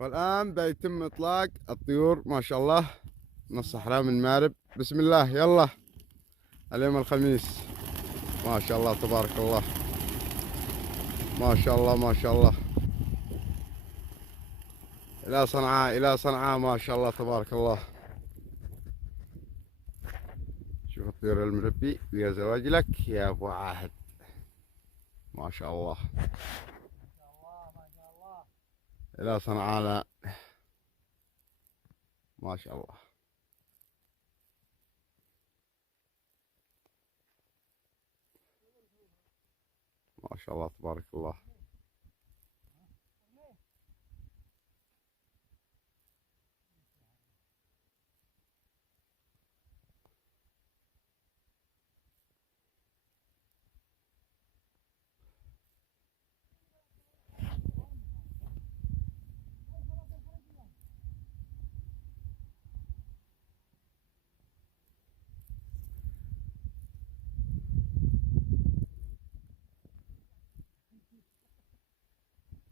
والآن بيتم إطلاق الطيور ما شاء الله من الصحراء من مارب. بسم الله يلا. اليوم الخميس ما شاء الله تبارك الله، ما شاء الله ما شاء الله، إلى صنعاء إلى صنعاء ما شاء الله تبارك الله. شوف الطيور المربي ويا زواج لك يا أبو عاهد، ما شاء الله إلى صنعاء. لا ما شاء الله ما شاء الله تبارك الله.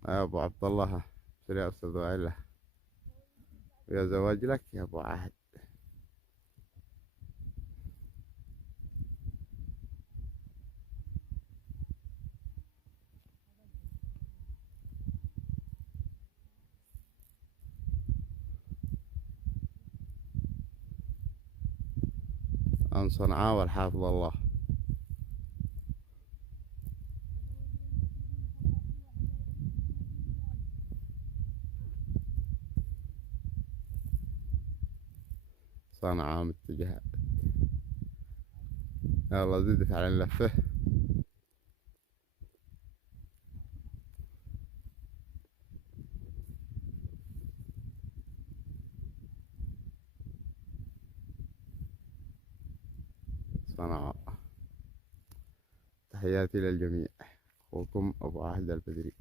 يا أبو عبد الله يا أستاذ وائل ويا زواج لك يا أبو عاهد. عن صنعاء والحافظ الله. صنعاء متجهة. يلا زيدت على اللفة. صنعاء. تحياتي للجميع، أخوكم أبو عهد البدري.